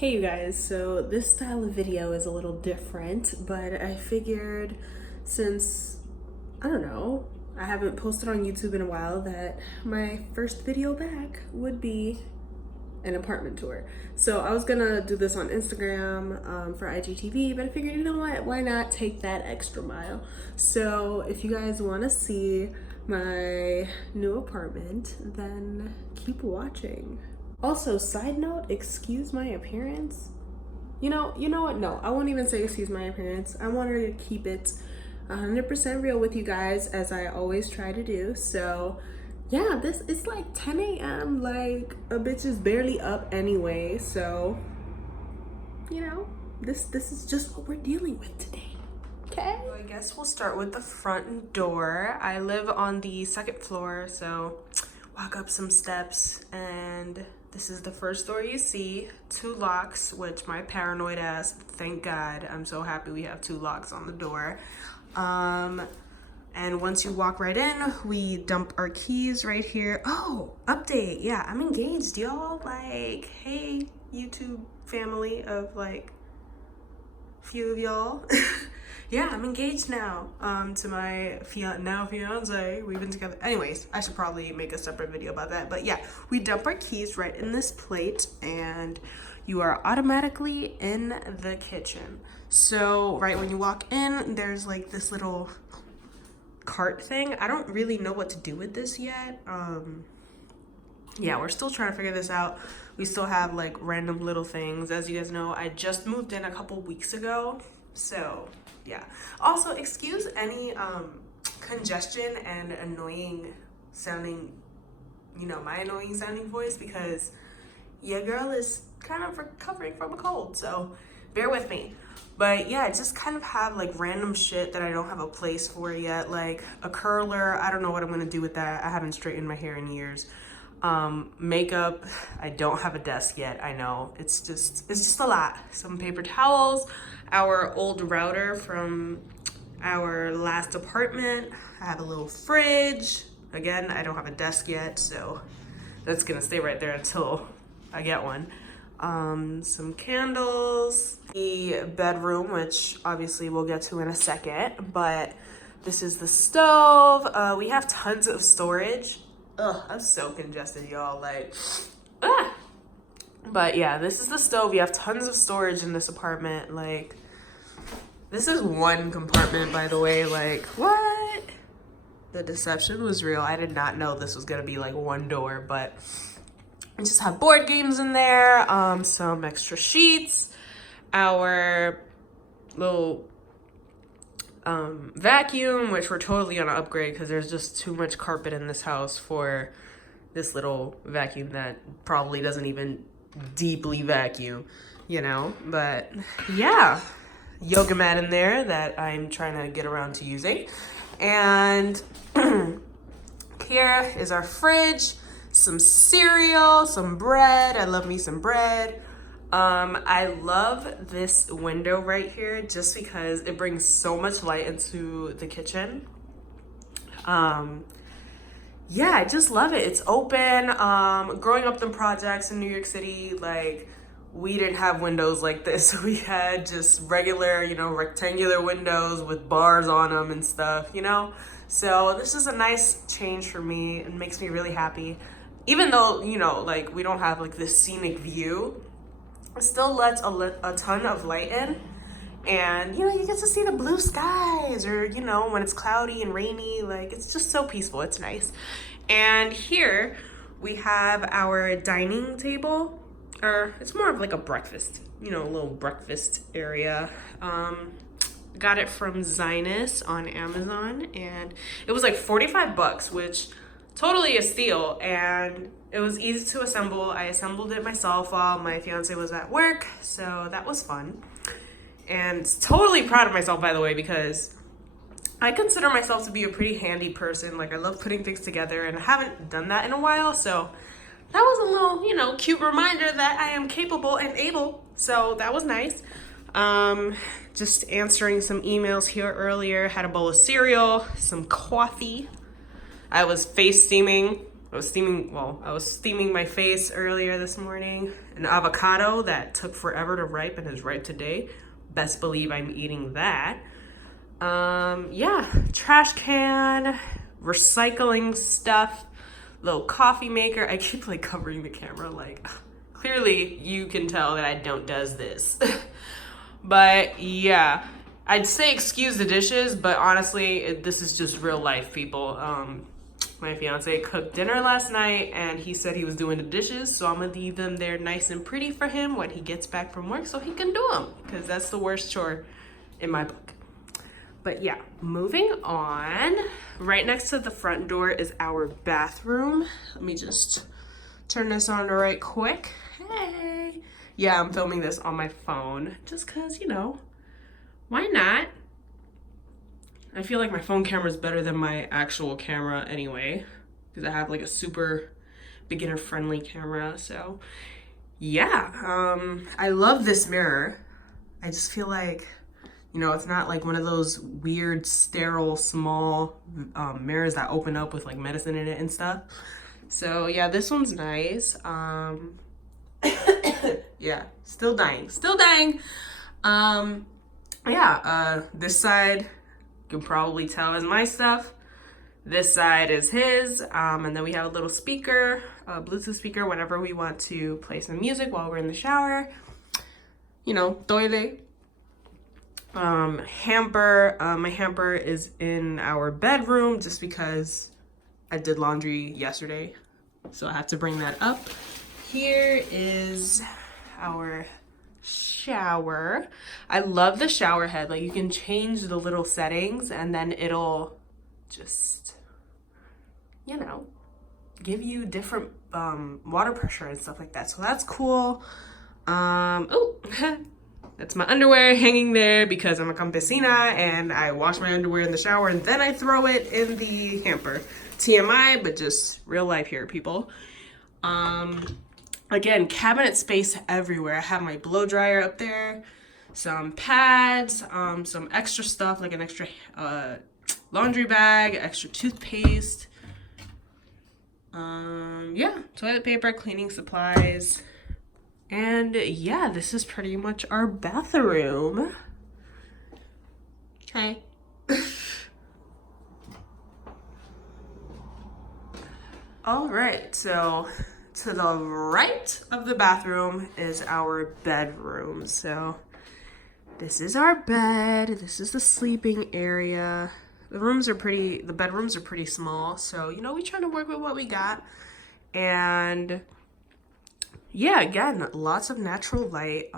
Hey you guys, so this style of video is a little different, but I figured since, I don't know, I haven't posted on YouTube in a while that my first video back would be an apartment tour. So I was gonna do this on Instagram for IGTV, but I figured, you know what, why not take that extra mile? So if you guys wanna see my new apartment, then keep watching. Also, side note, excuse my appearance. You know what? No, I won't even say excuse my appearance. I wanted to keep it 100% real with you guys, as I always try to do. So, yeah, it's like 10 a.m. Like, a bitch is barely up anyway. So, this is just what we're dealing with today. Okay. So I guess we'll start with the front door. I live on the second floor, so walk up some steps and this is the first door you see. 2 locks, which my paranoid ass, thank God, I'm so happy we have 2 locks on the door. And once you walk right in, we dump our keys right here. Oh, update, yeah, I'm engaged, y'all. Like, hey, YouTube family of like few of y'all. Yeah, I'm engaged now to my fiance. We've been together. Anyways, I should probably make a separate video about that. But yeah, we dump our keys right in this plate and you are automatically in the kitchen. So right when you walk in, there's like this little cart thing. I don't really know what to do with this yet. Yeah, we're still trying to figure this out. We still have like random little things. As you guys know, I just moved in a couple weeks ago. So yeah. Also, excuse any congestion and annoying sounding, my annoying sounding voice, because your girl is kind of recovering from a cold, so bear with me. But yeah, I just kind of have like random shit that I don't have a place for yet, like a curler. I don't know what I'm gonna do with that. I haven't straightened my hair in years. Makeup, I don't have a desk yet. I know it's just a lot. Some paper towels, our old router from our last apartment. I have a little fridge. Again, I don't have a desk yet, so that's gonna stay right there until I get one. Some candles, the bedroom, which obviously we'll get to in a second, but this is the stove. We have tons of storage. Ugh, I'm so congested, y'all, like, ah! But yeah, this is the stove. You have tons of storage in this apartment. Like, this is one compartment, by the way. Like, what? The deception was real. I did not know this was gonna be like one door, but we just have board games in there, some extra sheets, our little vacuum, which we're totally gonna upgrade because there's just too much carpet in this house for this little vacuum that probably doesn't even deeply vacuum, but yeah, yoga mat in there that I'm trying to get around to using. And here is our fridge, some cereal, some bread. I love me some bread. I love this window right here just because it brings so much light into the kitchen. Yeah, I just love it. It's open. Growing up in projects in New York City, like, we didn't have windows like this. We had just regular, rectangular windows with bars on them and stuff, So this is a nice change for me. It makes me really happy. Even though, like, we don't have like this scenic view, it still lets a ton of light in, and you get to see the blue skies, or when it's cloudy and rainy, like, it's just so peaceful. It's nice. And here we have our dining table, or it's more of like a breakfast, a little breakfast area. Got it from Zinus on Amazon, and it was like 45 bucks, which totally a steal, and it was easy to assemble. I assembled it myself while my fiance was at work, so that was fun. And totally proud of myself, by the way, because I consider myself to be a pretty handy person. Like, I love putting things together, and I haven't done that in a while, so that was a little, cute reminder that I am capable and able, so that was nice. Just answering some emails here earlier, had a bowl of cereal, some coffee. I was face steaming I was steaming my face earlier this morning. An avocado that took forever to ripen is ripe today. Best believe I'm eating that. Yeah, trash can, recycling stuff, little coffee maker. I keep like covering the camera, like clearly you can tell that I don't does this. But yeah, I'd say excuse the dishes, but honestly, this is just real life, people. My fiance cooked dinner last night and he said he was doing the dishes, so I'm gonna leave them there nice and pretty for him when he gets back from work so he can do them, because that's the worst chore in my book. But yeah, moving on. Right next to the front door is our bathroom. Let me just turn this on right quick. Hey. Yeah, I'm filming this on my phone just because, you know, why not? I feel like my phone camera is better than my actual camera anyway, because I have like a super beginner friendly camera. So yeah, I love this mirror. I just feel like, you know, it's not like one of those weird sterile small mirrors that open up with like medicine in it and stuff. So yeah, this one's nice. Yeah, still dying. This side you can probably tell is my stuff. This side is his, and then we have a little speaker, a Bluetooth speaker, whenever we want to play some music while we're in the shower. You know, toilet. Hamper. My hamper is in our bedroom just because I did laundry yesterday, so I have to bring that up. Here is our shower. I love the shower head. Like, you can change the little settings and then it'll just, you know, give you different water pressure and stuff like that. So that's cool. Oh, that's my underwear hanging there because I'm a campesina and I wash my underwear in the shower and then I throw it in the hamper. TMI, but just real life here, people. Again, cabinet space everywhere. I have my blow dryer up there, some pads, some extra stuff like an extra laundry bag, extra toothpaste. Yeah, toilet paper, cleaning supplies. And yeah, this is pretty much our bathroom. Okay. All right, so to the right of the bathroom is our bedroom. So this is our bed. This is the sleeping area. The bedrooms are pretty small. So, you know, we trying to work with what we got. And yeah, again, lots of natural light.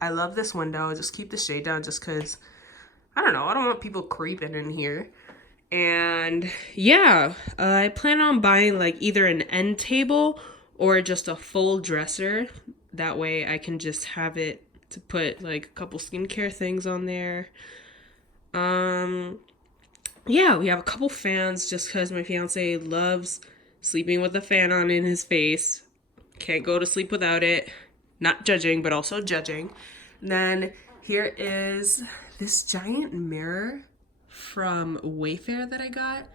I love this window. Just keep the shade down just because, I don't know, I don't want people creeping in here. And yeah, I plan on buying like either an end table or just a full dresser. That way I can just have it to put like a couple skincare things on there. Yeah, we have a couple fans just because my fiance loves sleeping with a fan on in his face. Can't go to sleep without it. Not judging, but also judging. And then here is this giant mirror from Wayfair that I got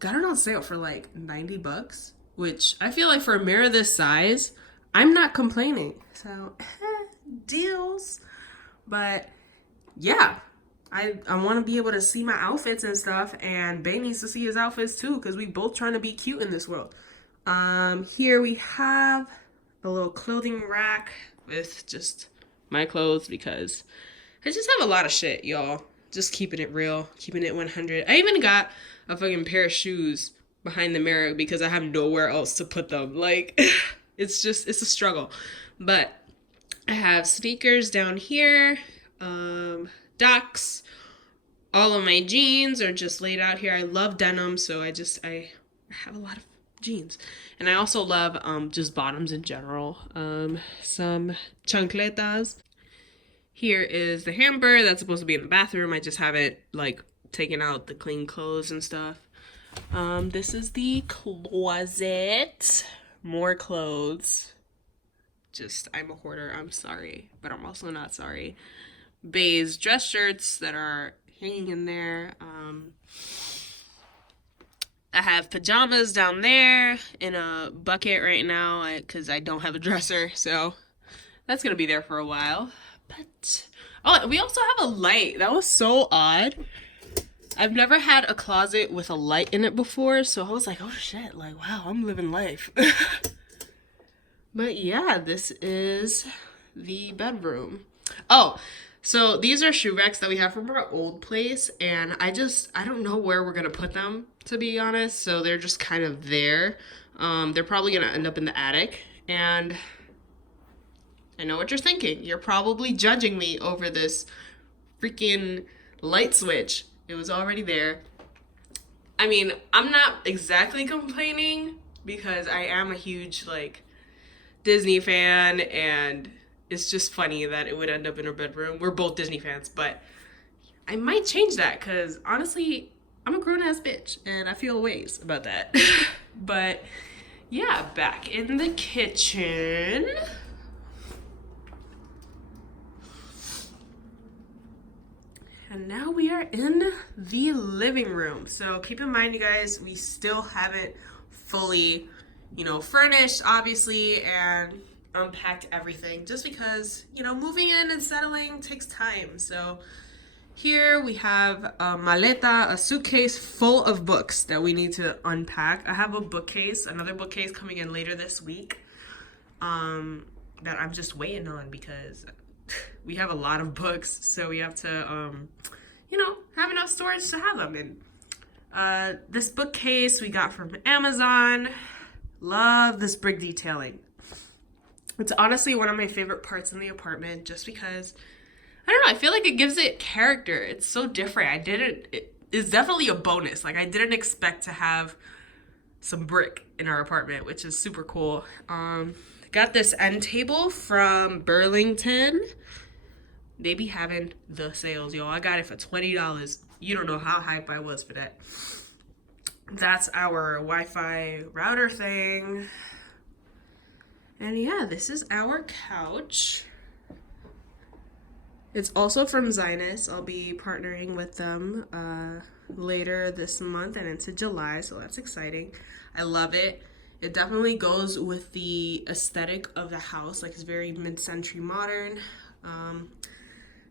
it on sale for like $90, which I feel like for a mirror this size, I'm not complaining. So deals. But yeah, I want to be able to see my outfits and stuff, and Bay needs to see his outfits too because we both trying to be cute in this world. Here we have a little clothing rack with just my clothes because I just have a lot of shit, y'all. Just keeping it real, keeping it 100. I even got a fucking pair of shoes behind the mirror because I have nowhere else to put them. Like, it's a struggle. But I have sneakers down here, Ducks. All of my jeans are just laid out here. I love denim, so I have a lot of jeans. And I also love just bottoms in general. Some chancletas. Here is the hamper that's supposed to be in the bathroom. I just haven't like taken out the clean clothes and stuff. This is the closet. More clothes. I'm a hoarder. I'm sorry, but I'm also not sorry. Beige dress shirts that are hanging in there. I have pajamas down there in a bucket right now because I don't have a dresser, so that's gonna be there for a while. But oh, we also have a light. That was so odd. I've never had a closet with a light in it before, so I was like, oh shit, like wow, I'm living life. But yeah, this is the bedroom. Oh, so these are shoe racks that we have from our old place, and I don't know where we're gonna put them, to be honest, so they're just kind of there. They're probably gonna end up in the attic, and I know what you're thinking. You're probably judging me over this freaking light switch. It was already there. I mean, I'm not exactly complaining because I am a huge, like, Disney fan, and it's just funny that it would end up in her bedroom. We're both Disney fans, but I might change that because honestly, I'm a grown-ass bitch and I feel ways about that. But yeah, back in the kitchen. And now we are in the living room. So keep in mind, you guys, we still haven't fully, furnished, obviously, and unpacked everything just because, moving in and settling takes time. So here we have a maleta, a suitcase full of books that we need to unpack. I have another bookcase coming in later this week that I'm just waiting on because we have a lot of books, so we have to, have enough storage to have them in. This bookcase we got from Amazon. Love this brick detailing. It's honestly one of my favorite parts in the apartment just because, I don't know, I feel like it gives it character. It's so different. It's definitely a bonus. Like, I didn't expect to have some brick in our apartment, which is super cool. Got this end table from Burlington. They be having the sales, yo. I got it for $20. You don't know how hype I was for that. That's our Wi-Fi router thing. And yeah, this is our couch. It's also from Zionist. I'll be partnering with them later this month and into July, so that's exciting. I love it. It definitely goes with the aesthetic of the house, like it's very mid-century modern.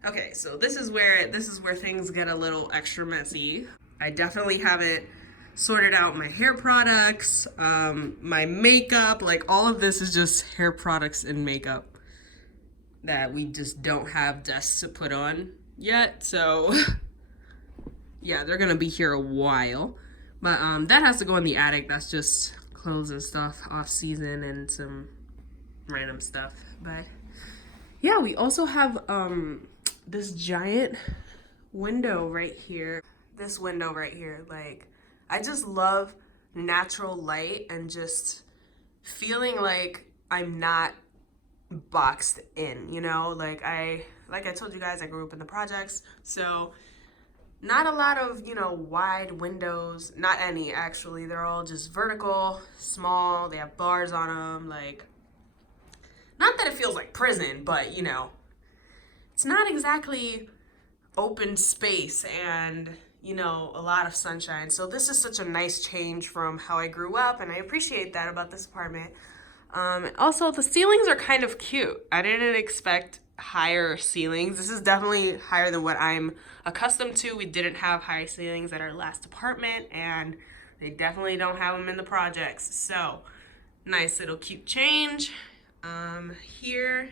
Okay, so this is where things get a little extra messy. I definitely haven't sorted out my hair products, my makeup, like all of this is just hair products and makeup that we just don't have desks to put on yet. So yeah, they're gonna be here a while. But that has to go in the attic. That's just clothes and stuff off season and some random stuff. But yeah, we also have this giant window right here. This window right here, like, I just love natural light and just feeling like I'm not boxed in, like I told you guys, I grew up in the projects, so not a lot of, wide windows, not any actually. They're all just vertical, small, they have bars on them, like, not that it feels like prison, but it's not exactly open space and a lot of sunshine. So this is such a nice change from how I grew up, and I appreciate that about this apartment. And also the ceilings are kind of cute. I didn't expect higher ceilings. This is definitely higher than what I'm accustomed to. We didn't have high ceilings at our last apartment, and they definitely don't have them in the projects. So nice little cute change. Here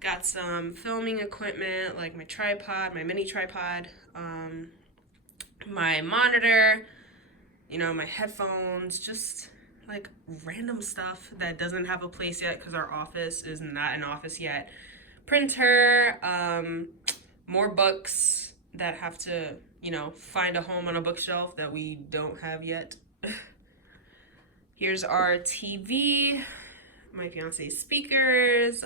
got some filming equipment, like my tripod, my mini tripod, my monitor, my headphones, just like random stuff that doesn't have a place yet because our office is not an office yet. Printer, more books that have to, find a home on a bookshelf that we don't have yet. Here's our TV, my fiance's speakers.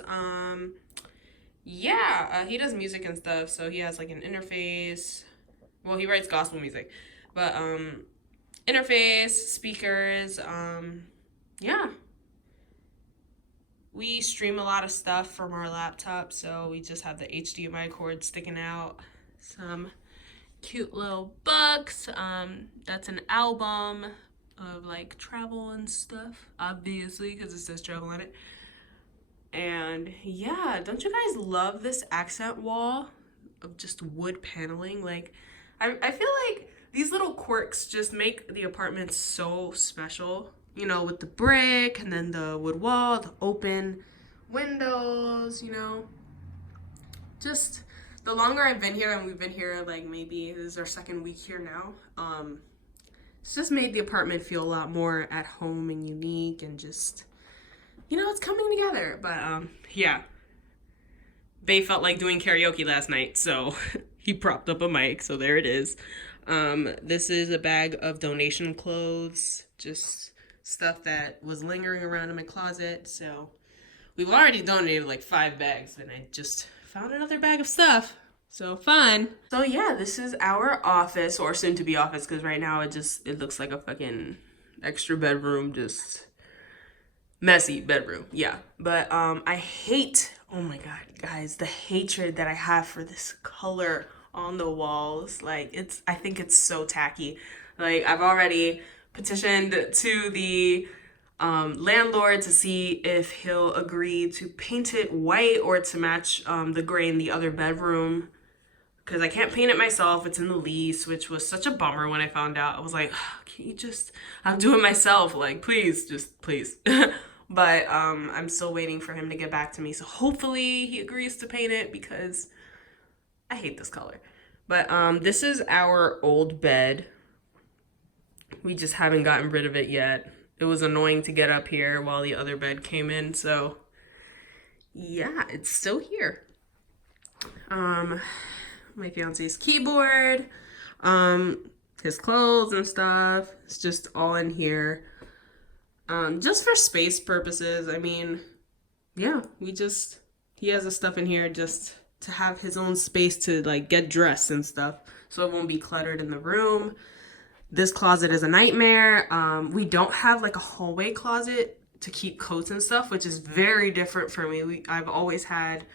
He does music and stuff, so he has like an interface. Well, he writes gospel music, but interface, speakers, we stream a lot of stuff from our laptop, so we just have the HDMI cord sticking out, some cute little books. That's an album of like travel and stuff, obviously, because it says travel on it. And yeah, don't you guys love this accent wall of just wood paneling? Like, I feel like these little quirks just make the apartment so special, you know, with the brick and then the wood wall, the open windows, you know. Just the longer I've been here, and we've been here like maybe this is our second week here now, it's just made the apartment feel a lot more at home and unique and just, you know, it's coming together. But yeah, Bay felt like doing karaoke last night, so he propped up a mic, so there it is. This is a bag of donation clothes, just stuff that was lingering around in my closet. So we've already donated like 5 bags, and I just found another bag of stuff. So fun. So yeah, this is our office, or soon to be office, because right now it looks like a fucking extra bedroom, just messy bedroom. Yeah. But I hate, oh my god, guys, the hatred that I have for this color on the walls. Like, I think it's so tacky. Like, I've already petitioned to the landlord to see if he'll agree to paint it white or to match the gray in the other bedroom, because I can't paint it myself. It's in the lease, which was such a bummer when I found out. I was like, can you just, I'll do it myself, like, please, just please. But I'm still waiting for him to get back to me, so hopefully he agrees to paint it, because I hate this color. But this is our old bed. We just haven't gotten rid of it yet. It was annoying to get up here while the other bed came in, so yeah, it's still here. My fiance's keyboard, his clothes and stuff. It's just all in here. Just for space purposes. I mean, yeah, he has the stuff in here just to have his own space to like get dressed and stuff, so it won't be cluttered in the room. This closet is a nightmare. We don't have like a hallway closet to keep coats and stuff, which is very different for me. I've always had,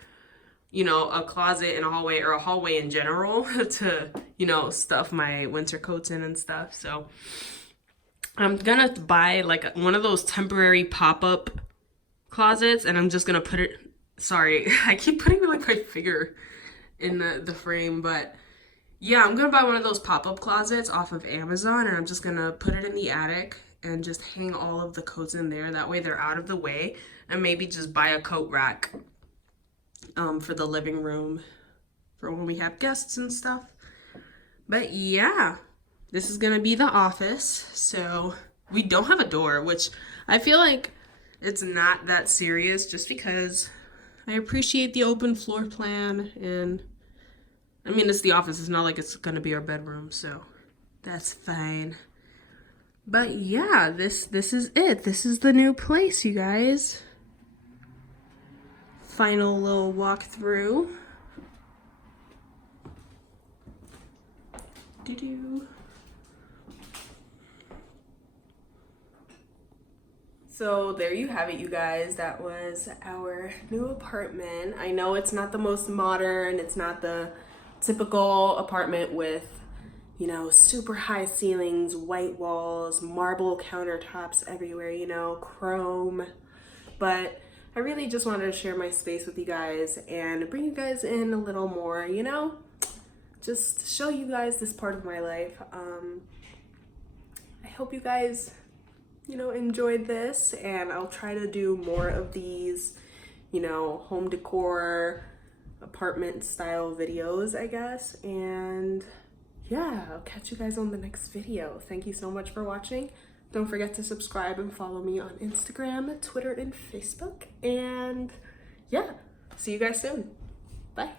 you know, a closet in a hallway, or a hallway in general to, you know, stuff my winter coats in and stuff. So I'm gonna buy like one of those temporary pop-up closets, and I'm just gonna put it, sorry, I keep putting like my finger in the frame, but yeah, I'm gonna buy one of those pop-up closets off of Amazon, and I'm just gonna put it in the attic and just hang all of the coats in there. That way they're out of the way, and maybe just buy a coat rack for the living room for when we have guests and stuff. But yeah, this is gonna be the office. So we don't have a door, which I feel like it's not that serious, just because I appreciate the open floor plan, and I mean, it's the office. It's not like it's gonna be our bedroom, so that's fine. But yeah, this is it. This is the new place, you guys. Final little walkthrough. Doo-doo. So there you have it, you guys. That was our new apartment. I know it's not the most modern. It's not the typical apartment with, you know, super high ceilings, white walls, marble countertops everywhere, you know, chrome. But I really just wanted to share my space with you guys and bring you guys in a little more, you know, just show you guys this part of my life. I hope you guys, you know, enjoyed this, and I'll try to do more of these, you know, home decor, apartment style videos, I guess. And yeah, I'll catch you guys on the next video. Thank you so much for watching. Don't forget to subscribe and follow me on Instagram, Twitter, and Facebook. And yeah, see you guys soon. Bye.